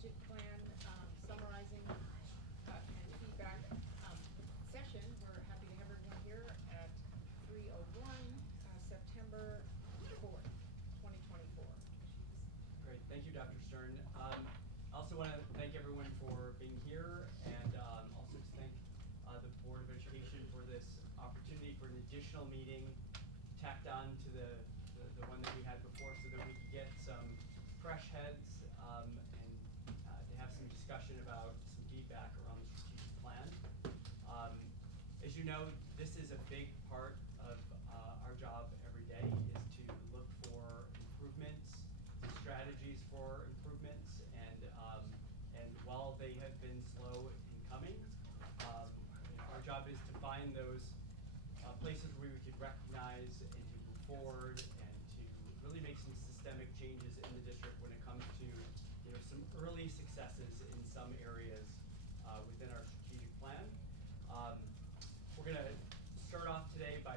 strategic plan summarizing and feedback session. We're happy to have everyone here at 3:01, September 4th, 2024. Great, thank you, Dr. Stern. I also want to thank everyone for being here, and also to thank the Board of Education for this opportunity for an additional meeting tacked on to the one that we had before, so that we could get some fresh heads and to have some discussion about some feedback around the strategic plan. As you know, this is a big part of our job every day, is to look for improvements, strategies for improvements, and while they have been slow in coming, our job is to find those places where we could recognize and to move forward and to really make some systemic changes in the district when it comes to some early successes in some areas within our strategic plan. We're going to start off today by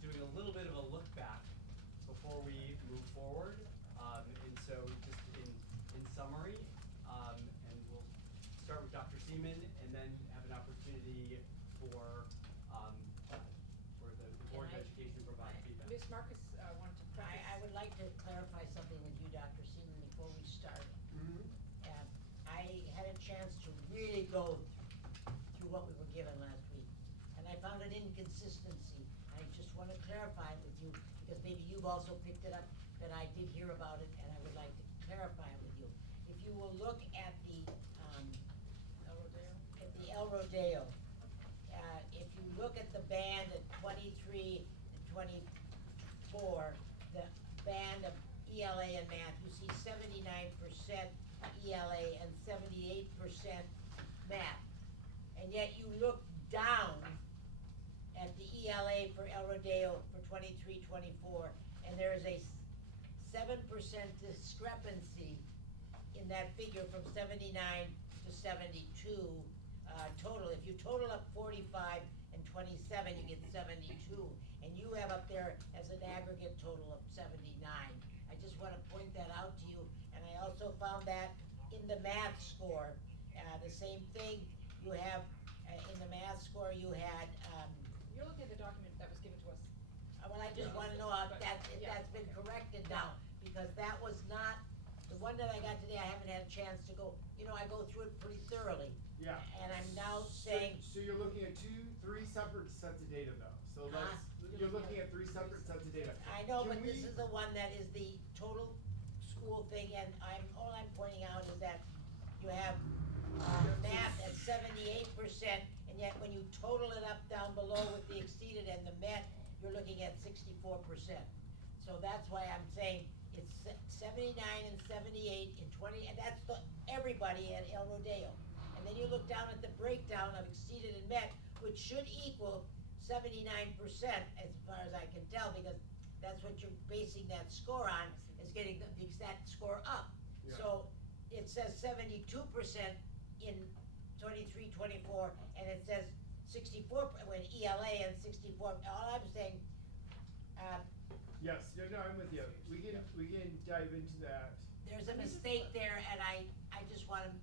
doing a little bit of a look back before we move forward. And so just in summary, and we'll start with Dr. Seaman and then have an opportunity for the Board of Education to provide feedback. Ms. Marcus wanted to preface. I would like to clarify something with you, Dr. Seaman, before we start. I had a chance to really go through what we were given last week, and I found an inconsistency. I just want to clarify it with you, because maybe you've also picked it up, that I did hear about it, and I would like to clarify it with you. If you will look at the El Rodeo, if you look at the band at 23 and 24, the band of ELA and math, you see 79% ELA and 78% math. And yet you look down at the ELA for El Rodeo for 23-24, and there is a 7% discrepancy in that figure from 79 to 72 total. If you total up 45 and 27, you get 72, and you have up there as an aggregate total of 79. I just want to point that out to you, and I also found that in the math score, the same thing. You have in the math score, you had. You're looking at the document that was given to us. Well, I just want to know if that's been corrected now, because that was not, the one that I got today, I haven't had a chance to go, I go through it pretty thoroughly. Yeah. And I'm now saying. So you're looking at three separate sets of data though. So you're looking at three separate sets of data. I know, but this is the one that is the total school thing, and all I'm pointing out is that you have math at 78%, and yet when you total it up down below with the exceeded and the met, you're looking at 64%. So that's why I'm saying it's 79 and 78 and 20, and that's everybody at El Rodeo. And then you look down at the breakdown of exceeded and met, which should equal 79% as far as I can tell, because that's what you're basing that score on, is getting the exact score up. Yeah. So it says 72% in 23-24, and it says 64 when ELA and 64. All I'm saying. Yes. No, I'm with you. We can dive into that. There's a mistake there, and I just want to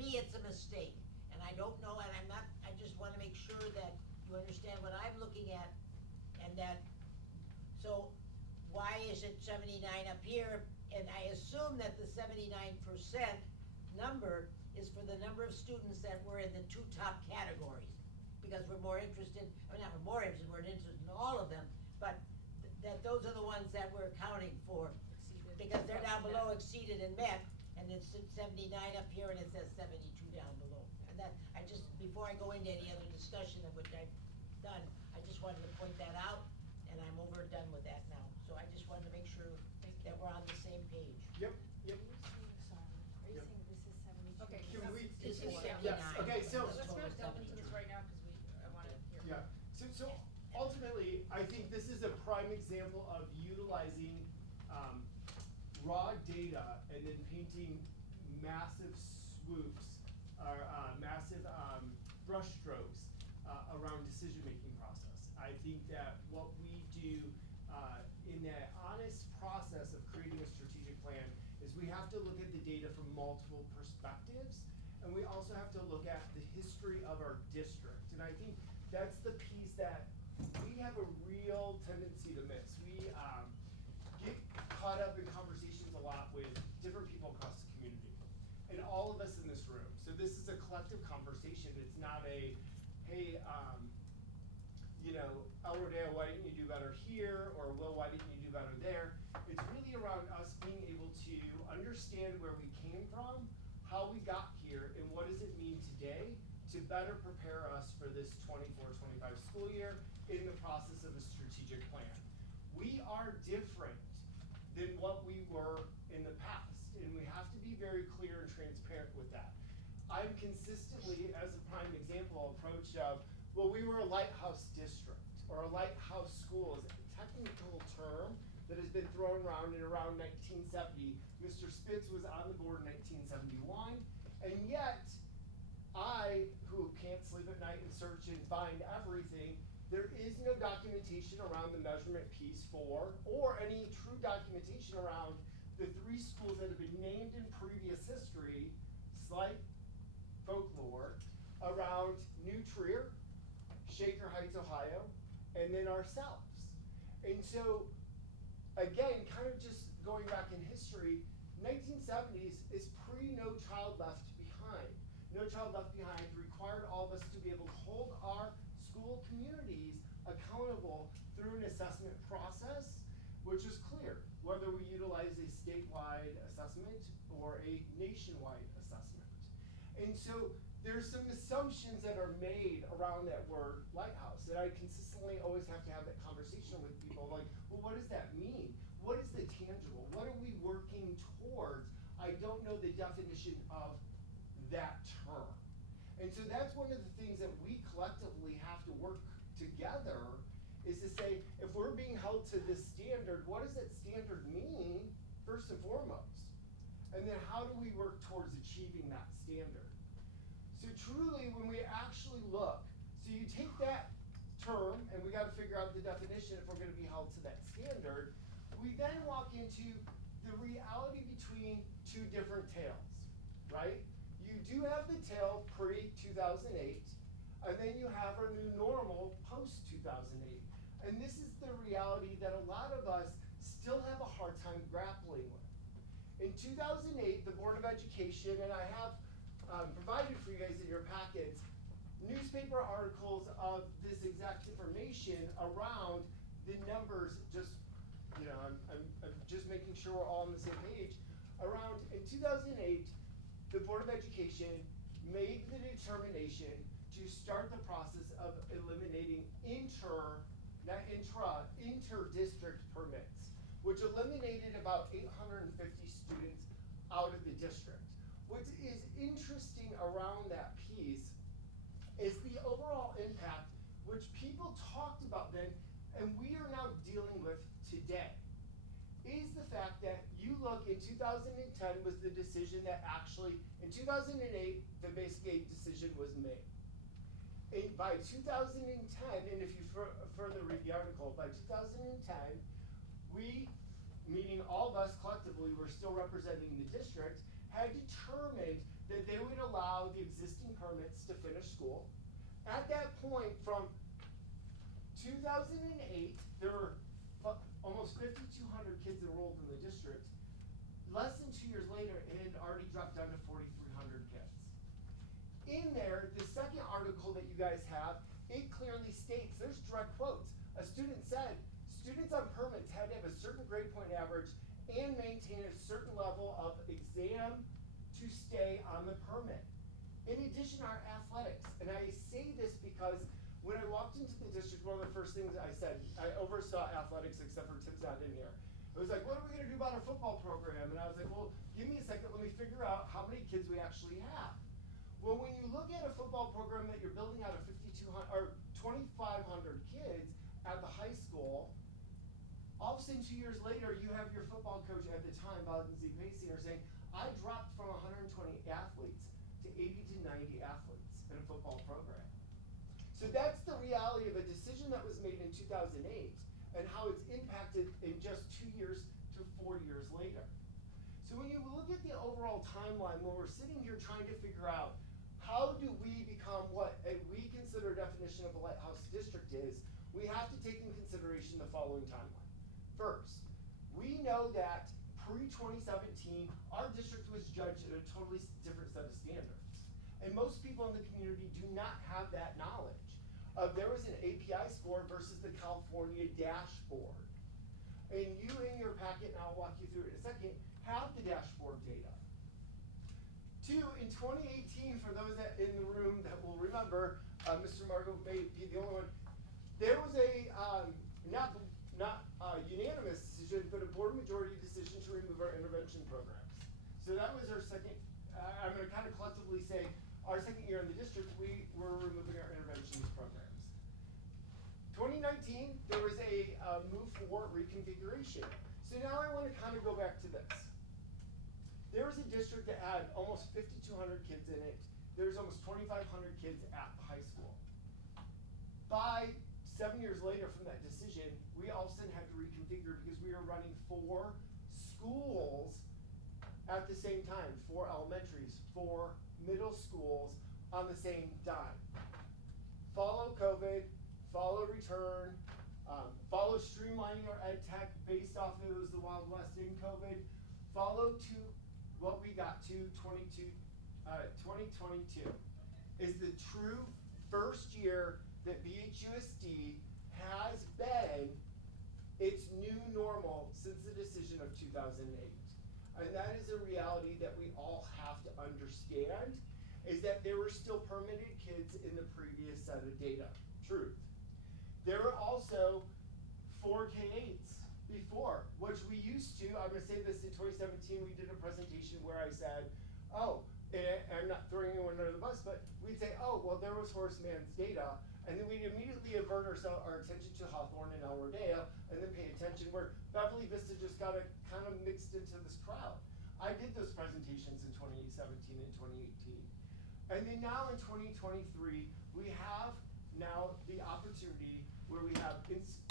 me it's a mistake, and I don't know, and I'm not. I just want to make sure that you understand what I'm looking at, and that. So why is it 79 up here? And I assume that the 79% number is for the number of students that were in the two top categories, because we're more interested, or not we're more interested, we're interested in all of them, but that those are the ones that we're accounting for, because they're down below exceeded and met, and it's 79 up here and it says 72 down below. And that, before I go into any other discussion of what I've done, I just wanted to point that out, and I'm overdone with that now. So I just wanted to make sure that we're on the same page. Yep. Are you saying this is 72? Okay. Can we? This is 79. Yes. Okay. So Let's not delve into this right now, because I want to hear. Yeah. So ultimately, I think this is a prime example of utilizing raw data and then painting massive swoops or massive brush strokes around decision-making process. I think that what we do in that honest process of creating a strategic plan is we have to look at the data from multiple perspectives, and we also have to look at the history of our district. And I think that's the piece that we have a real tendency to miss. We get caught up in conversations a lot with different people across the community, and all of us in this room. So this is a collective conversation. It's not a, hey, Elrodale, why didn't you do better here? Or Will, why didn't you do better there? It's really around us being able to understand where we came from, how we got here, and what does it mean today to better prepare us for this 24-25 school year in the process of a strategic plan. We are different than what we were in the past, and we have to be very clear and transparent with that. I'm consistently, as a prime example, approached of, well, we were a lighthouse district, or a lighthouse school is a technical term that has been thrown around in around 1970. Mr. Spitz was on the board in 1971, and yet, I, who can't sleep at night and search and find everything, there is no documentation around the measurement piece for, or any true documentation around the 3 schools that have been named in previous history, slight folklore, around New Trier, Shaker Heights, Ohio, and then ourselves. And so, again, kind of just going back in history, 1970s is pre-No Child Left Behind. No Child Left Behind required all of us to be able to hold our school communities accountable through an assessment process, which is clear, whether we utilize a statewide assessment or a nationwide assessment. And so there's some assumptions that are made around that word lighthouse, and I consistently always have to have that conversation with people like, well, what does that mean? What is the tangible? What are we working towards? I don't know the definition of that term. And so that's one of the things that we collectively have to work together, is to say, if we're being held to this standard, what does that standard mean, first and foremost? And then how do we work towards achieving that standard? So truly, when we actually look, so you take that term, and we gotta figure out the definition if we're gonna be held to that standard, we then walk into the reality between 2 different tales, right? You do have the tale pre-2008, and then you have our new normal post-2008. And this is the reality that a lot of us still have a hard time grappling with. In 2008, the Board of Education, and I have provided for you guys in your packets, newspaper articles of this exact information around the numbers, just, I'm just making sure we're all on the same page. Around, in 2008, the Board of Education made the determination to start the process of eliminating inter-district permits, which eliminated about 850 students out of the district. What is interesting around that piece is the overall impact, which people talked about then, and we are now dealing with today, is the fact that you look in 2010 was the decision that actually, in 2008, the basic aid decision was made. By 2010, and if you further read the article, by 2010, we, meaning all of us collectively, were still representing the district, had determined that they would allow the existing permits to finish school. At that point, from 2008, there were almost 5,200 kids enrolled in the district. Less than 2 years later, it had already dropped down to 4,300 kids. In there, the second article that you guys have, it clearly states, there's direct quotes. A student said, students on permits had to have a certain grade point average and maintain a certain level of exam to stay on the permit. In addition, our athletics, and I say this because when I walked into the district, one of the first things I said, I oversaw athletics except for Tim's not in here. It was like, what are we gonna do about our football program? And I was like, well, give me a second, let me figure out how many kids we actually have. Well, when you look at a football program that you're building out of 2,500 kids at the high school, all of a sudden 2 years later, you have your football coach at the time, Lindsay Pacey, saying, I dropped from 120 athletes to 80 to 90 athletes in a football program. So that's the reality of a decision that was made in 2008 and how it's impacted in just 2 years to 4 years later. So when you overall timeline, when we're sitting here trying to figure out how do we become what we consider a definition of a lighthouse district is, we have to take into consideration the following timeline. First, we know that pre-2017, our district was judged at a totally different set of standards. And most people in the community do not have that knowledge. There was an API score versus the California dashboard. And you in your packet, and I'll walk you through it in a second, have the dashboard data. Two, in 2018, for those that in the room that will remember, Mr. Margo may be the only one, there was a not unanimous decision, but a board majority decision to remove our intervention programs. So that was our second, I'm gonna kind of collectively say, our second year in the district, we were removing our interventions programs. 2019, there was a move for reconfiguration. So now I want to kind of go back to this. There was a district that had almost 5,200 kids in it. There's almost 2,500 kids at the high school. By 7 years later from that decision, we all of a sudden had to reconfigure because we were running 4 schools at the same time, 4 elementaries, 4 middle schools on the same dime. Follow COVID, follow return, follow streamlining our ed tech based off of it was the Wild West in COVID, follow to what we got to 2022 is the true first year that BHUSD has been its new normal since the decision of 2008. And that is a reality that we all have to understand, is that there were still permitted kids in the previous set of data. Truth. There were also 4 K-8s before, which we used to, I'm gonna say this, in 2017, we did a presentation where I said, oh, and I'm not throwing anyone under the bus, but we'd say, oh, well, there was Horace Mann's data, and then we'd immediately avert our attention to Hawthorne and El Rodeo, and then pay attention where Beverly Vista just got kind of mixed into this crowd. I did those presentations in 2017 and 2018. And then now in 2023, we have now the opportunity where we have,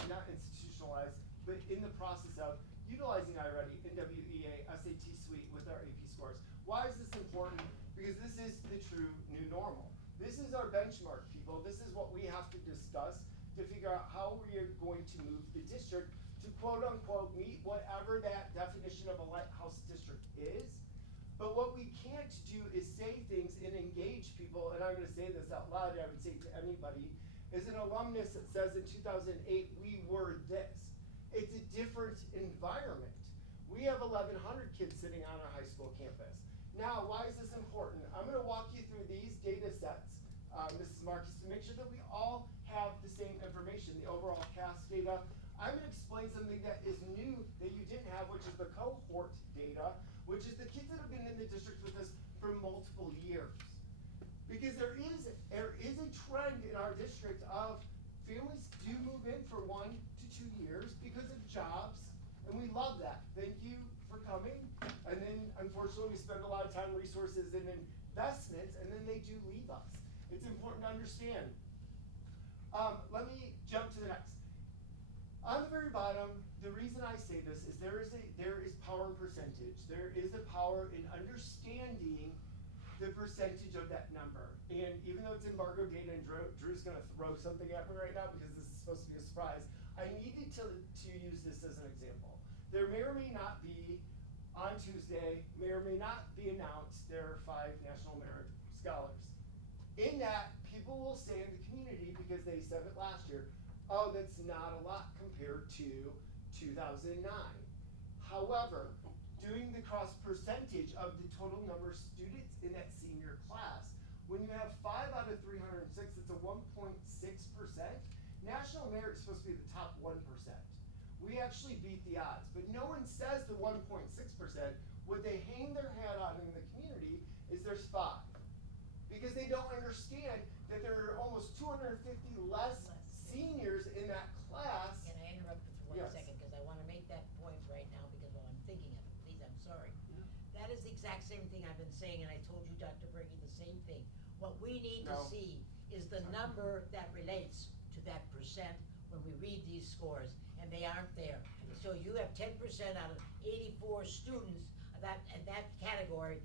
not institutionalized, but in the process of utilizing iReady, NWEA, SAT Suite with our AP scores. Why is this important? Because this is the true new normal. This is our benchmark, people. This is what we have to discuss to figure out how we are going to move the district to quote unquote meet whatever that definition of a lighthouse district is. But what we can't do is say things and engage people, and I'm gonna say this out loud, I would say to anybody, is an alumnus that says in 2008, we were this. It's a different environment. We have 1,100 kids sitting on our high school campus. Now, why is this important? I'm gonna walk you through these data sets, Mrs. Marcus, to make sure that we all have the same information, the overall CAS data. I'm gonna explain something that is new that you didn't have, which is the cohort data, which is the kids that have been in the district with us for multiple years. Because there is a trend in our district of families do move in for 1 to 2 years because of jobs, and we love that. Thank you for coming. And then unfortunately we spend a lot of time, resources, and investments, and then they do leave us. It's important to understand. Let me jump to the next. On the very bottom, the reason I say this is there is power in percentage. There is a power in understanding the percentage of that number. And even though it's embargo data, and Drew's gonna throw something at me right now because this is supposed to be a surprise, I needed to use this as an example. There may or may not be, on Tuesday, may or may not be announced, there are 5 National Merit Scholars. In that, people will say in the community, because they said it last year, oh, that's not a lot compared to 2009. However, doing the cross percentage of the total number of students in that senior class, when you have 5 out of 306, it's a 1.6%. National Merit is supposed to be the top 1%. We actually beat the odds, but no one says the 1.6%. What they hang their hat on in the community is there's 5. Because they don't understand that there are almost 250 less seniors in that class. Can I interrupt you for 1 Yes. second, because I wanna make that point right now, because while I'm thinking of it, please, I'm sorry. Yeah. That is the exact same thing I've been saying, and I told you, Dr. Berge, the same thing. What we need to No. see is the number that relates to that percent when we read these scores, and they aren't there. So you have 10% out of 84 students in that category,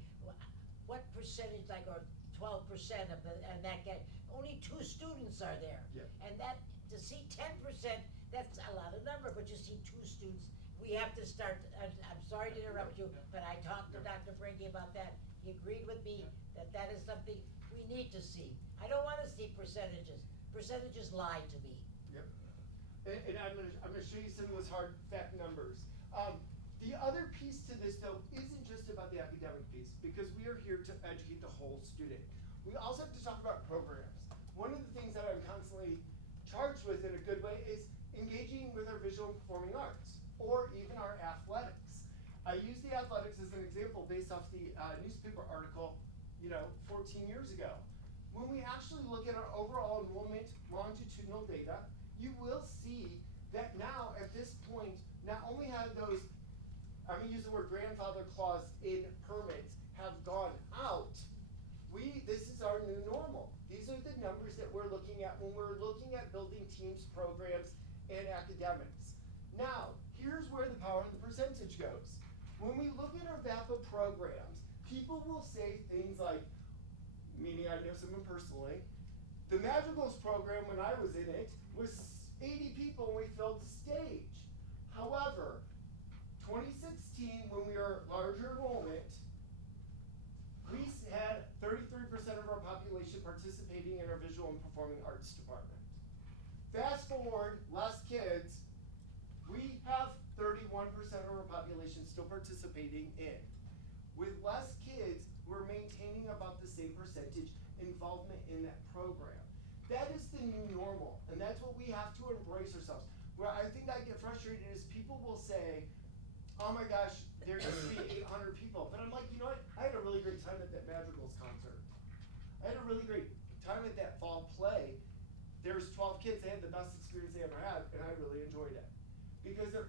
what percentage, like, or 12% of the, and that get, only 2 students are there. Yeah. And that, to see 10%, that's a lot of number, but you see 2 students, we have to start, I'm sorry to interrupt you, but I talked to Dr. Frankie about that. He agreed with me that that is something we need to see. I don't wanna see percentages. Percentages lie to me. Yep. And I'm gonna show you some of those hard fact numbers. The other piece to this though isn't just about the academic piece, because we are here to educate the whole student. We also have to talk about programs. One of the things that I'm constantly charged with in a good way is engaging with our visual and performing arts, or even our athletics. I use the athletics as an example based off the newspaper article, 14 years ago. When we actually look at our overall enrollment longitudinal data, you will see that now at this point, not only have those, I'm gonna use the word grandfather clause in permits, have gone out. This is our new normal. These are the numbers that we're looking at when we're looking at building teams, programs, and academics. Now, here's where the power of the percentage goes. When we look at our VAPA programs, people will say things like, meaning I know someone personally, the Madrigals program when I was in it was 80 people and we filled the stage. However, 2016, when we were larger enrollment, we had 33% of our population participating in our visual and performing arts department. Fast forward, less kids, we have 31% of our population still participating in. With less kids, we're maintaining about the same percentage involvement in that program. That is the new normal, and that's what we have to embrace ourselves. Where I think I get frustrated is people will say, oh my gosh, there used to be 800 people. But I'm like, you know what? I had a really great time at that Madrigals concert. I had a really great time at that fall play. There was 12 kids, they had the best experience they ever had, and I really enjoyed it. Because there